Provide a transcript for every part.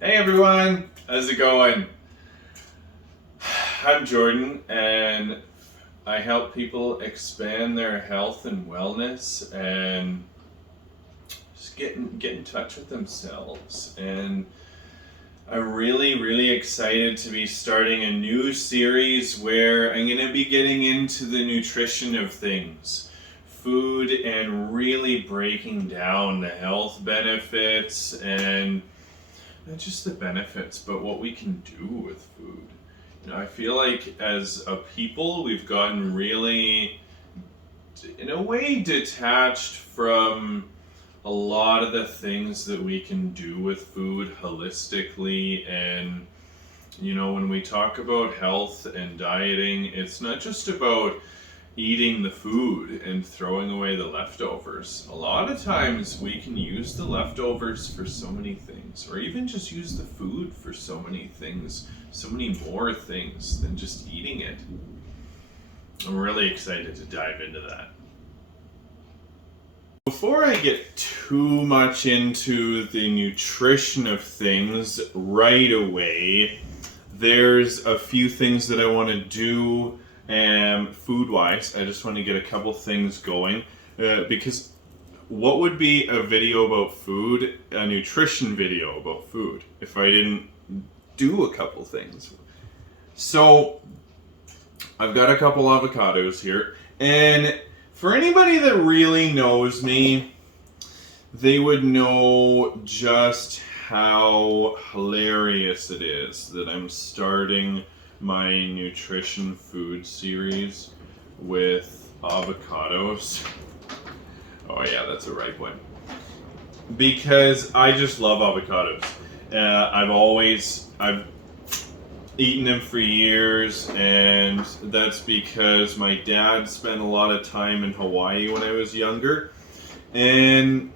Hey everyone, how's it going? I'm Jordan and I help people expand their health and wellness and just get in touch with themselves. And I'm really excited to be starting a new series where I'm going to be getting into the nutrition of things, food, and really breaking down the health benefits and not just the benefits, but what we can do with food. I feel like as a people, we've gotten really, in a way, detached from a lot of the things that we can do with food holistically. And, when we talk about health and dieting, it's not just about eating the food and throwing away the leftovers. A lot of times we can use the leftovers for so many things, or even just use the food for so many things, so many more things than just eating it. I'm really excited to dive into that. Before I get too much into the nutrition of things right away, there's a few things that I want to do food wise. I just want to get a couple things going because what would be a video about food, a nutrition video about food, if I didn't do a couple things? So I've got a couple avocados here, and for anybody that really knows me, they would know just how hilarious it is that I'm starting my nutrition food series with avocados. Oh yeah, that's a ripe one. Because I just love avocados. I've eaten them for years, and that's because my dad spent a lot of time in Hawaii when I was younger. And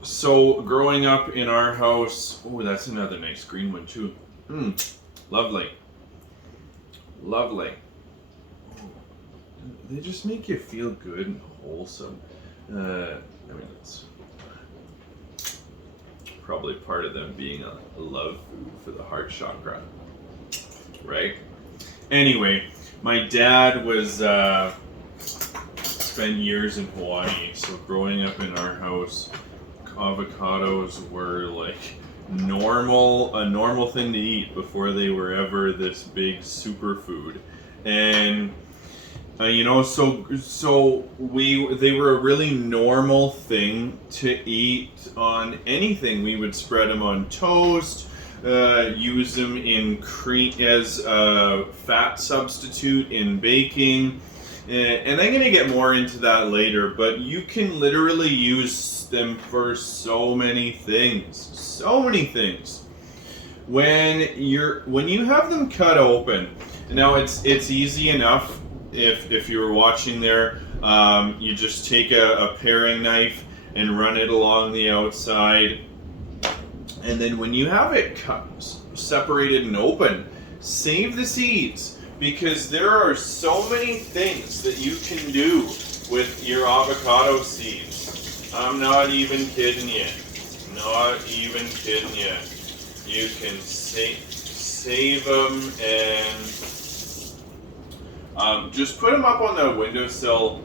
so growing up in our house, oh, that's another nice green one too. Lovely. Lovely. They just make you feel good and wholesome. It's probably part of them being a love food for the heart chakra, right? Anyway, my dad was spent years in Hawaii, so growing up in our house, avocados were like a normal thing to eat before they were ever this big superfood. And they were a really normal thing to eat on anything. We would spread them on toast, use them in cream as a fat substitute in baking. And I'm going to get more into that later, but you can literally use them for so many things. So many things. When you have them cut open, now it's easy enough. If you were watching there, you just take a paring knife and run it along the outside, and then when you have it cut, separated and open, save the seeds, because there are so many things that you can do with your avocado seeds. I'm not even kidding you. Not even kidding you. You can save them and just put them up on the windowsill.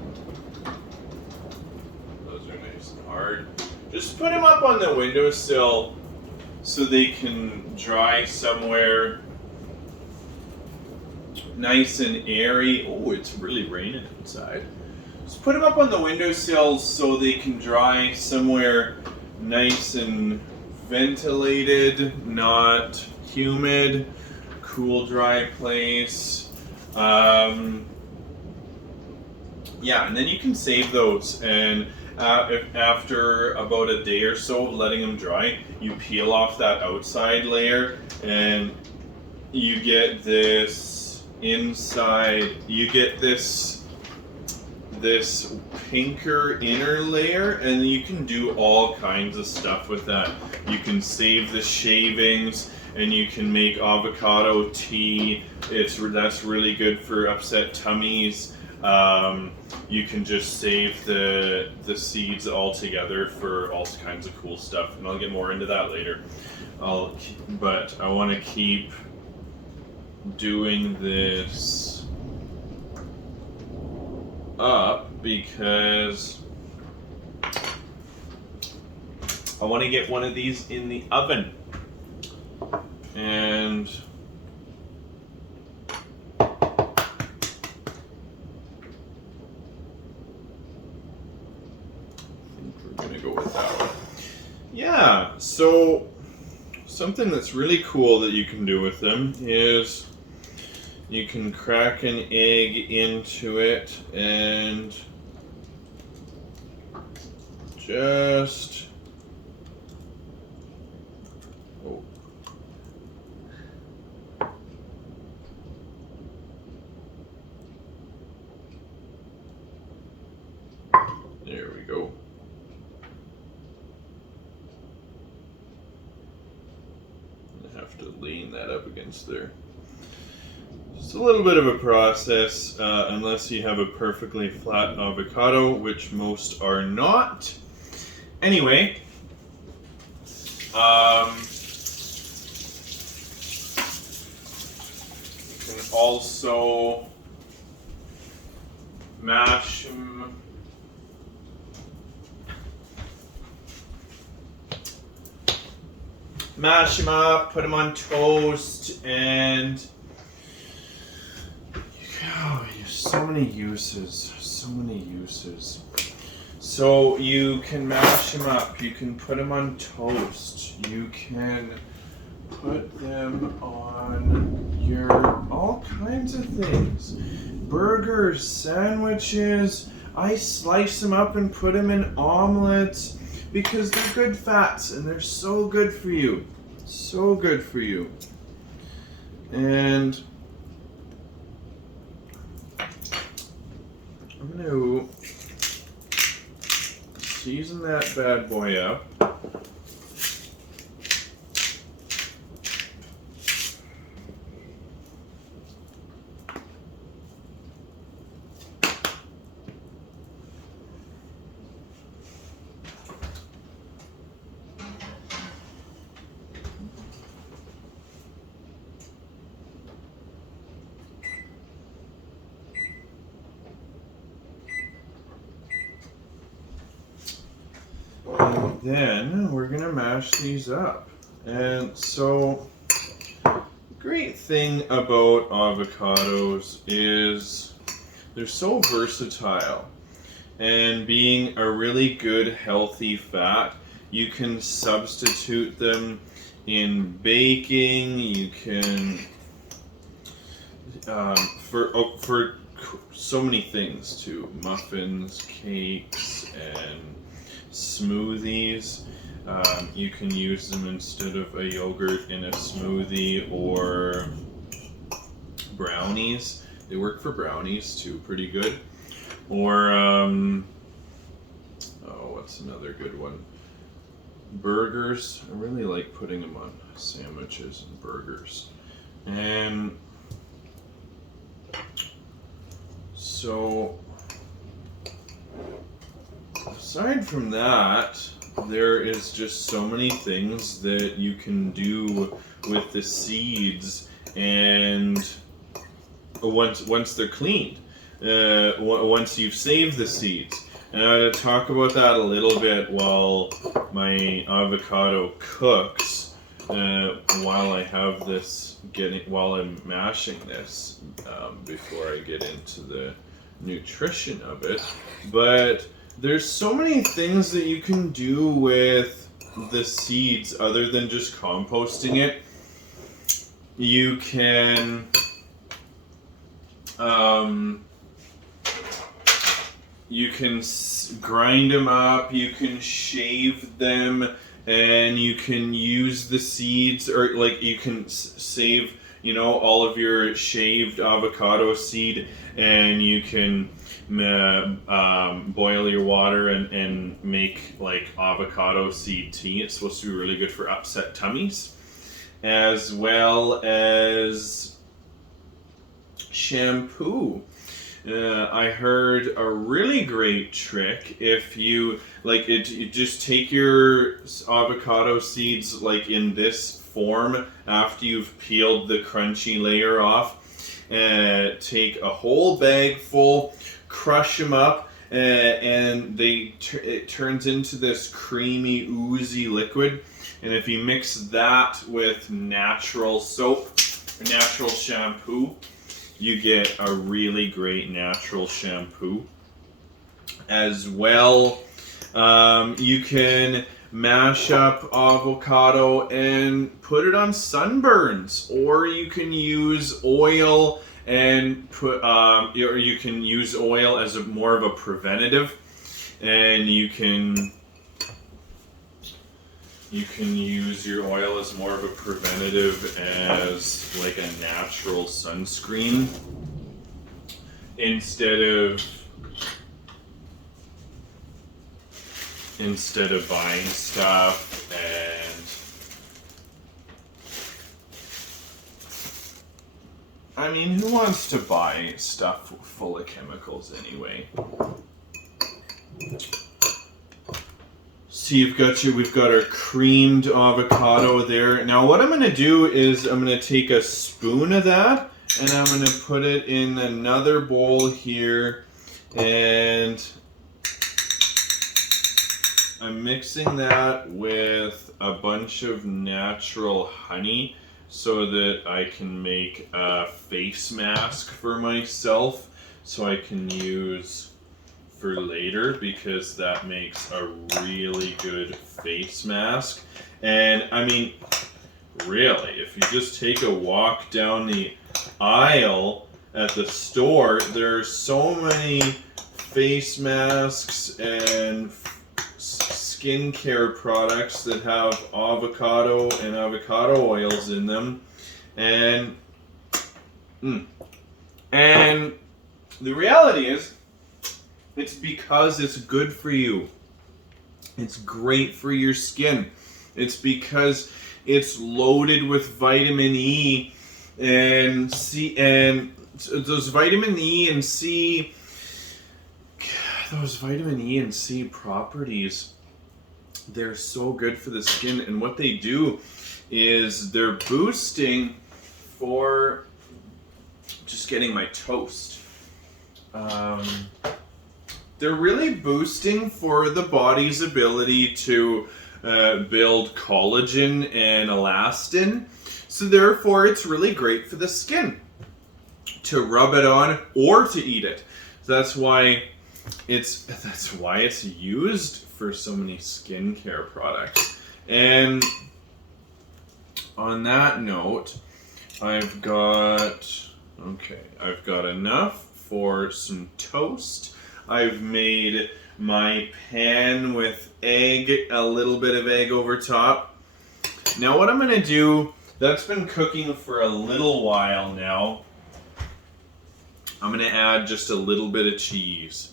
Those are nice and hard. Just put them up on the windowsill so they can dry somewhere nice and airy. Oh, it's really raining outside. Just put them up on the windowsill so they can dry somewhere nice and ventilated, not humid, cool, dry place. And then you can save those, and if after about a day or so of letting them dry, you peel off that outside layer, and you get this inside, you get this pinker inner layer, and you can do all kinds of stuff with that. You can save the shavings, and you can make avocado tea. That's really good for upset tummies. You can just save the seeds all together for all kinds of cool stuff, and I'll get more into that later. But I want to keep doing this up because I want to get one of these in the oven. And I think we're gonna go with that one. Yeah, so something that's really cool that you can do with them is you can crack an egg into it and just there we go. I have to lean that up against there. It's a little bit of a process, unless you have a perfectly flat avocado, which most are not. Anyway, you can also mash them. Mash them up, put them on toast, and so many uses, so many uses. So you can mash them up, you can put them on toast, you can put them on your all kinds of things. Burgers, sandwiches. I slice them up and put them in omelets because they're good fats and they're so good for you. So good for you. And I'm going to season that bad boy up. And then we're gonna mash these up. And so the great thing about avocados is they're so versatile. And being a really good healthy fat, you can substitute them in baking, you can for so many things too, muffins, cakes, and smoothies. You can use them instead of a yogurt in a smoothie or brownies. They work for brownies too, pretty good. Or what's another good one? Burgers. I really like putting them on sandwiches and burgers. And so aside from that, there is just so many things that you can do with the seeds, and once they're cleaned, once you've saved the seeds. And I'm going to talk about that a little bit while my avocado cooks, while I'm mashing this, before I get into the nutrition of it. But there's so many things that you can do with the seeds other than just composting it. You can grind them up, you can shave them, and you can use the seeds, or like you can save, all of your shaved avocado seed, and you can boil your water and make like avocado seed tea. It's supposed to be really good for upset tummies, as well as shampoo. I heard a really great trick. If you like it, you just take your avocado seeds like in this form after you've peeled the crunchy layer off. Take a whole bag full, crush them up, and it turns into this creamy, oozy liquid. And if you mix that with natural soap, natural shampoo, you get a really great natural shampoo. As well, you can mash up avocado and put it on sunburns, or you can use oil and or you can use oil as more of a preventative, and you can use your oil as more of a preventative, as like a natural sunscreen instead of buying stuff. And I mean, who wants to buy stuff full of chemicals anyway? So we've got our creamed avocado there. Now what I'm going to do is I'm going to take a spoon of that and I'm going to put it in another bowl here, and I'm mixing that with a bunch of natural honey so that I can make a face mask for myself so I can use for later, because that makes a really good face mask. And I mean, really, if you just take a walk down the aisle at the store, there are so many face masks and skincare products that have avocado and avocado oils in them. And the reality is, it's because it's good for you. It's great for your skin. It's because it's loaded with vitamin E and C, and those vitamin E and C properties, they're so good for the skin. And what they do is they're boosting for just getting my toast. They're really boosting for the body's ability to build collagen and elastin. So therefore, it's really great for the skin to rub it on or to eat it. So that's why it's used for so many skincare products. And on that note, I've got enough for some toast. I've made my pan with egg, a little bit of egg over top. Now what I'm going to do, that's been cooking for a little while now. I'm going to add just a little bit of cheese.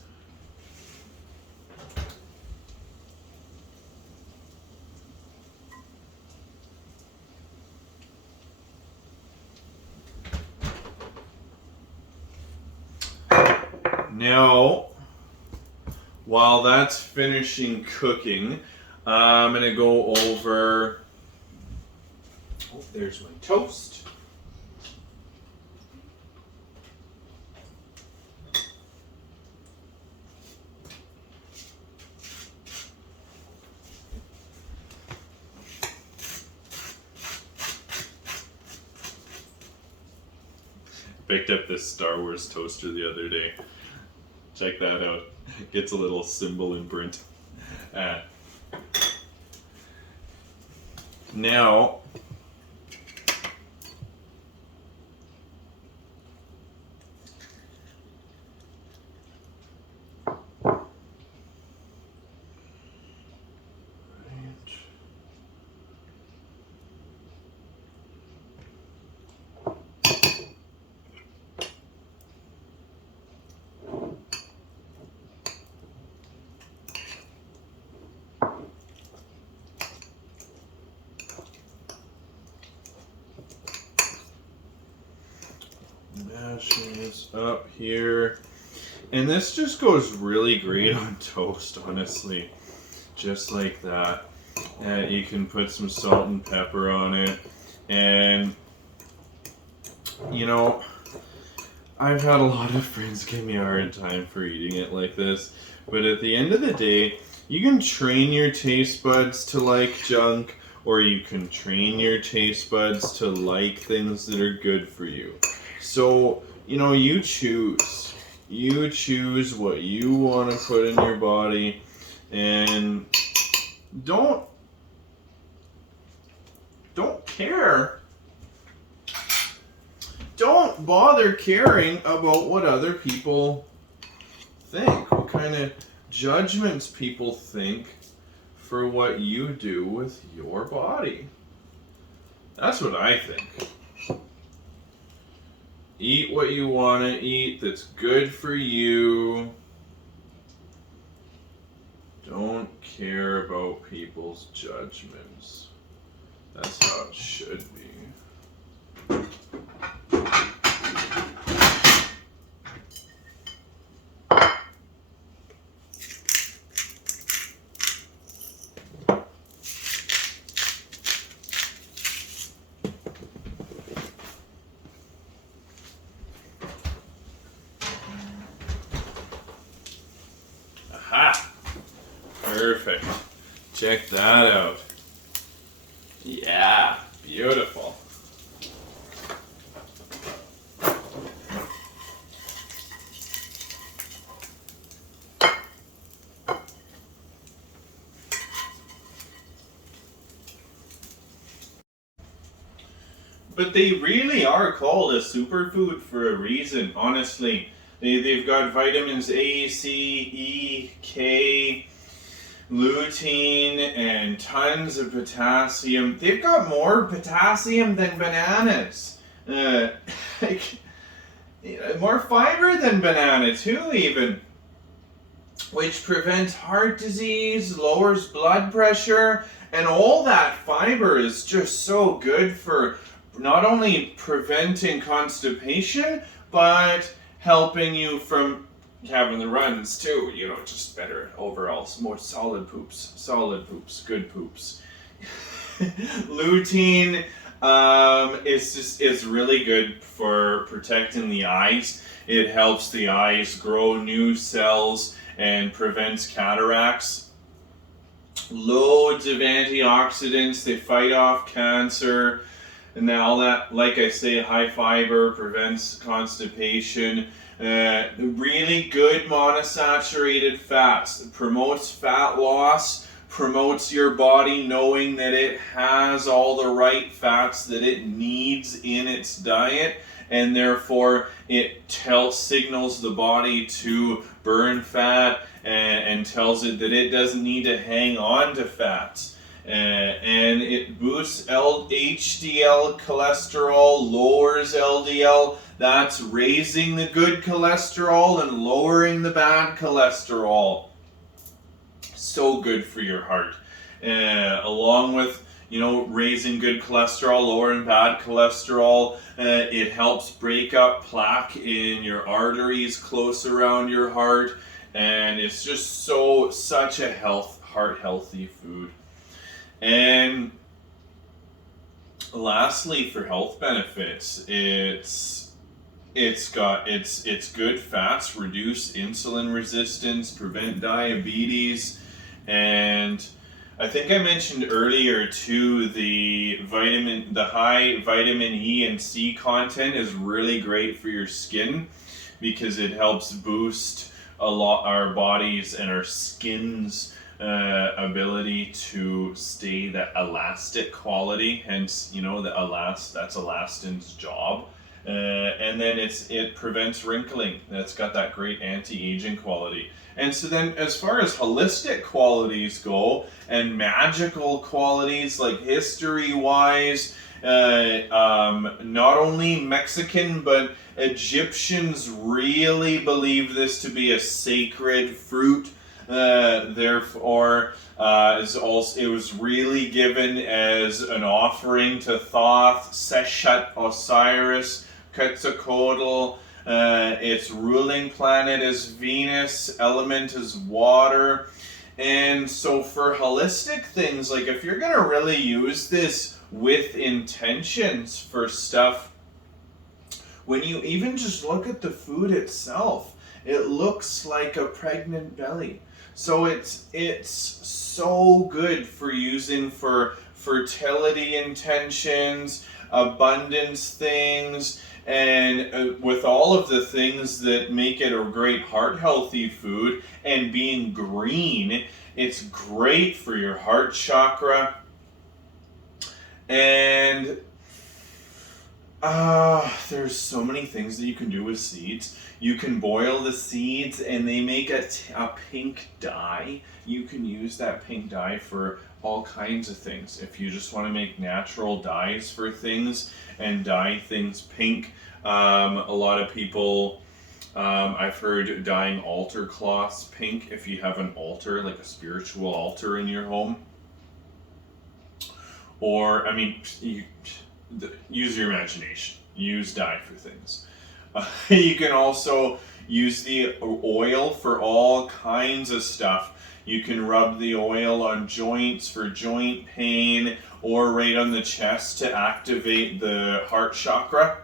Now, while that's finishing cooking, I'm going to go over... Oh, there's my toast. Picked up this Star Wars toaster the other day. Check that out. Gets a little symbol imprint. Now, mashing this up here. And this just goes really great on toast, honestly. Just like that. You can put some salt and pepper on it. And, you know, I've had a lot of friends give me a hard time for eating it like this. But at the end of the day, you can train your taste buds to like junk, or you can train your taste buds to like things that are good for you. So, you choose. You choose what you want to put in your body, and don't care. Don't bother caring about what other people think, what kind of judgments people think for what you do with your body. That's what I think. Eat what you want to eat that's good for you. Don't care about people's judgments. That's how it should be. Aha! Perfect. Check that out. Yeah, beautiful. But they really are called a superfood for a reason, honestly. They've got vitamins A, C, E, K, lutein, and tons of potassium. They've got more potassium than bananas. Like, more fiber than banana too, even. Which prevents heart disease, lowers blood pressure, and all that fiber is just so good for not only preventing constipation, but helping you from having the runs too. Just better overall, more solid poops, good poops. Lutein is really good for protecting the eyes. It helps the eyes grow new cells and prevents cataracts. Loads of antioxidants. They fight off cancer. And all that, like I say, high fiber prevents constipation. Really good monosaturated fats. It promotes fat loss, promotes your body knowing that it has all the right fats that it needs in its diet, and therefore it signals the body to burn fat and tells it that it doesn't need to hang on to fats. And it boosts HDL cholesterol, lowers LDL. That's raising the good cholesterol and lowering the bad cholesterol. So good for your heart. Along with, raising good cholesterol, lowering bad cholesterol, it helps break up plaque in your arteries close around your heart. And it's just such a heart healthy food. And lastly, for health benefits, it's good fats, reduce insulin resistance, prevent diabetes, and I think I mentioned earlier too, the high vitamin E and C content is really great for your skin because it helps boost our bodies and our skin's ability to stay that elastic quality, hence that's elastin's job, and then it prevents wrinkling. That's got that great anti-aging quality. And so then, as far as holistic qualities go and magical qualities, like history-wise, not only Mexican but Egyptians really believe this to be a sacred fruit. Therefore, it was really given as an offering to Thoth, Seshat, Osiris, Quetzalcoatl, Its ruling planet is Venus, element is water. And so for holistic things, like if you're going to really use this with intentions for stuff, when you even just look at the food itself, it looks like a pregnant belly. So it's so good for using for fertility intentions, abundance things, and with all of the things that make it a great heart healthy food, and being green, it's great for your heart chakra. And there's so many things that you can do with seeds. You can boil the seeds and they make a pink dye. You can use that pink dye for all kinds of things. If you just want to make natural dyes for things and dye things pink, a lot of people, I've heard dyeing altar cloths pink if you have an altar, like a spiritual altar in your home. Or, I mean, use your imagination. Use dye for things. You can also use the oil for all kinds of stuff. You can rub the oil on joints for joint pain, or right on the chest to activate the heart chakra.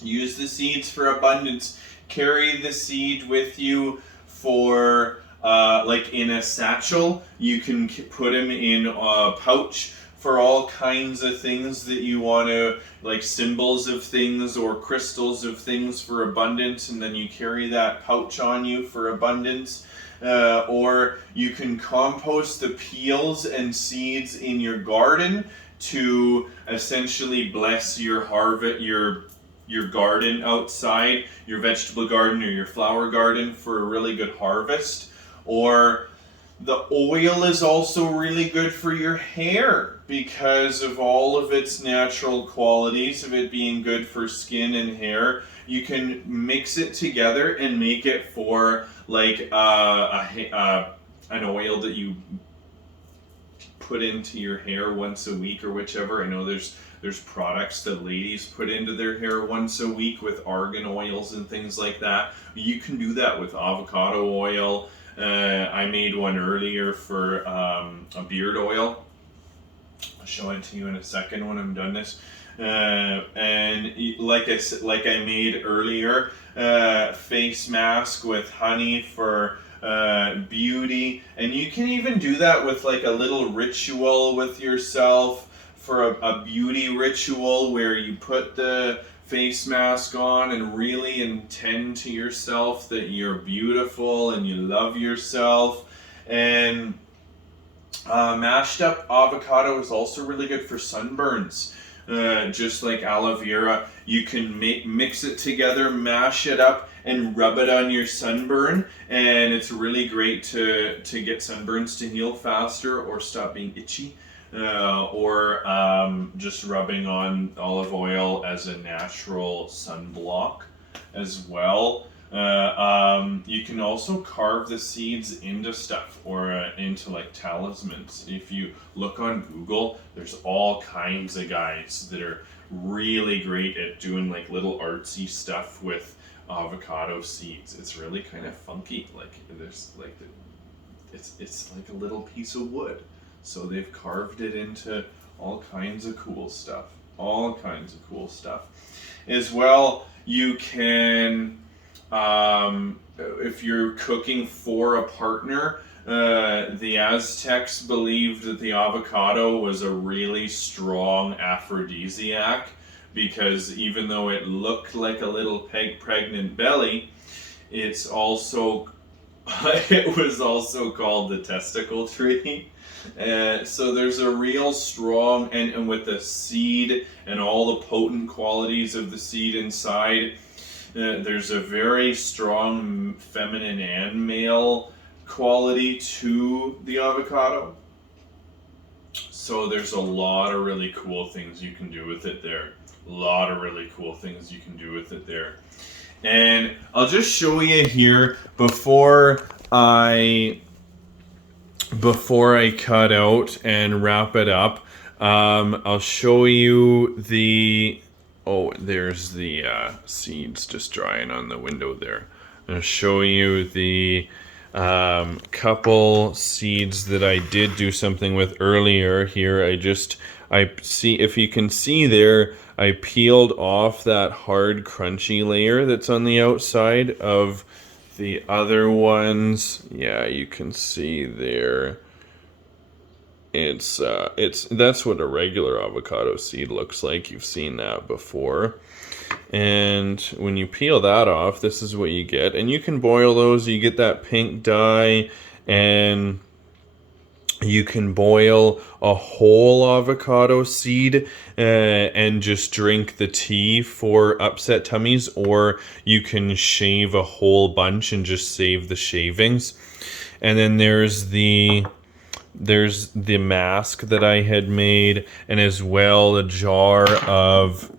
Use the seeds for abundance. Carry the seed with you for, like in a satchel. You can put them in a pouch for all kinds of things that you want to, like symbols of things or crystals of things for abundance, and then you carry that pouch on you for abundance. Or you can compost the peels and seeds in your garden to essentially bless your harvest, your garden outside, your vegetable garden or your flower garden for a really good harvest. Or the oil is also really good for your hair because of all of its natural qualities of it being good for skin and hair. You can mix it together and make it for like an oil that you put into your hair once a week or whichever. I know there's products that ladies put into their hair once a week with argan oils and things like that. You can do that with avocado oil. I made one earlier for a beard oil. I'll show it to you in a second when I'm done this. And like I made earlier, face mask with honey for beauty, and you can even do that with like a little ritual with yourself for a beauty ritual where you put the face mask on and really intend to yourself that you're beautiful and you love yourself. And mashed up avocado is also really good for sunburns. Just like aloe vera, you can mix it together, mash it up, and rub it on your sunburn, and it's really great to get sunburns to heal faster or stop being itchy. Or just rubbing on olive oil as a natural sunblock as well. You can also carve the seeds into stuff or into like talismans. If you look on Google, there's all kinds of guys that are really great at doing like little artsy stuff with avocado seeds. It's really kind of funky. Like there's like it's like a little piece of wood. So they've carved it into all kinds of cool stuff. All kinds of cool stuff. As well, you can, if you're cooking for a partner, the Aztecs believed that the avocado was a really strong aphrodisiac because even though it looked like a little pregnant belly, it's also it was also called the testicle tree. So there's a real strong, and with the seed and all the potent qualities of the seed inside, there's a very strong feminine and male quality to the avocado. So there's a lot of really cool things you can do with it there. A lot of really cool things you can do with it there. And I'll just show you here before I cut out and wrap it up. I'll show you the Oh, there's the seeds just drying on the window there. I'm going to show you the couple seeds that I did do something with earlier here. I see, if you can see there, I peeled off that hard crunchy layer that's on the outside of the other ones. Yeah, you can see there. It's that's what a regular avocado seed looks like. You've seen that before. And when you peel that off, this is what you get. And you can boil those, you get that pink dye, and you can boil a whole avocado seed and just drink the tea for upset tummies, or you can shave a whole bunch and just save the shavings. And then there's the mask that I had made, and as well a jar of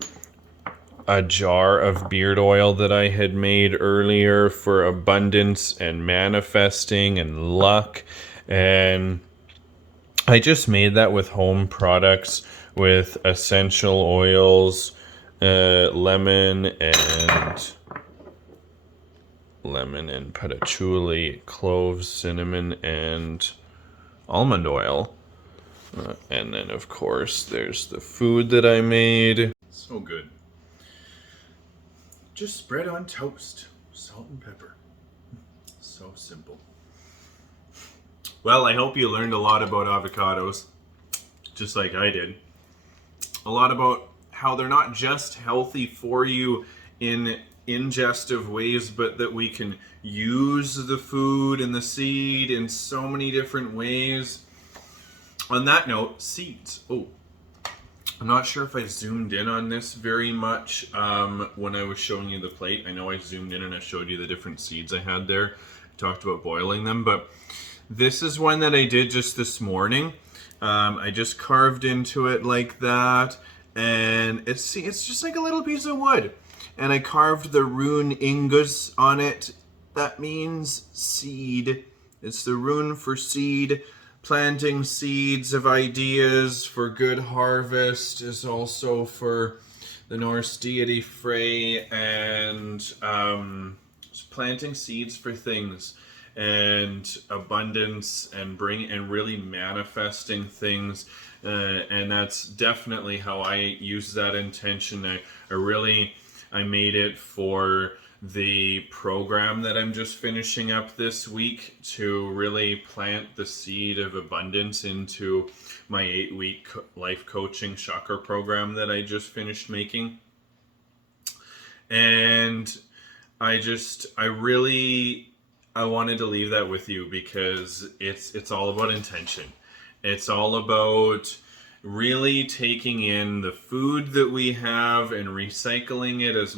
beard oil that I had made earlier for abundance and manifesting and luck. And I just made that with home products, with essential oils, lemon and patchouli, cloves, cinnamon, and almond oil. And then, of course, there's the food that I made. So good. Just spread on toast, salt and pepper. So simple. Well, I hope you learned a lot about avocados, just like I did. A lot about how they're not just healthy for you in ingestive ways, but that we can use the food and the seed in so many different ways. On that note, seeds. Oh, I'm not sure if I zoomed in on this very much when I was showing you the plate. I know I zoomed in and I showed you the different seeds I had there. I talked about boiling them, but this is one that I did just this morning. I just carved into it like that, and it's just like a little piece of wood. And I carved the rune ingus on it. That means seed. It's the rune for seed. Planting seeds of ideas for good harvest is also for the Norse deity Frey, and planting seeds for things and abundance and really manifesting things, and that's definitely how I use that intention. I made it for the program that I'm just finishing up this week, to really plant the seed of abundance into my 8-week life coaching chakra program that I just finished making. And I wanted to leave that with you, because it's all about intention. It's all about really taking in the food that we have and recycling it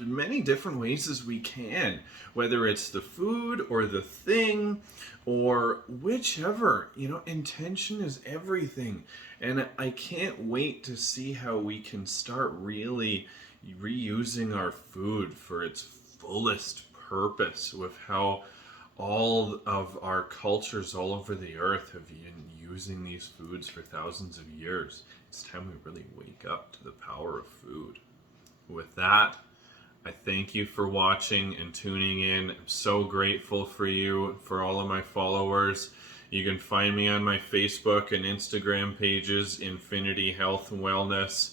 many different ways as we can, whether it's the food or the thing or whichever. Intention is everything. And I can't wait to see how we can start really reusing our food for its fullest purpose, with how all of our cultures all over the earth have been using these foods for thousands of years. It's time we really wake up to the power of food. With that, I thank you for watching and tuning in. I'm so grateful for you, for all of my followers. You can find me on my Facebook and Instagram pages, Infinity Health and Wellness.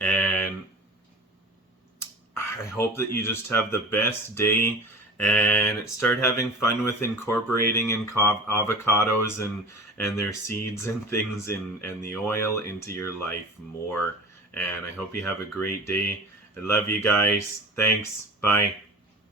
And I hope that you just have the best day and start having fun with incorporating avocados and their seeds and things and the oil into your life more. And I hope you have a great day. I love you guys. Thanks. Bye.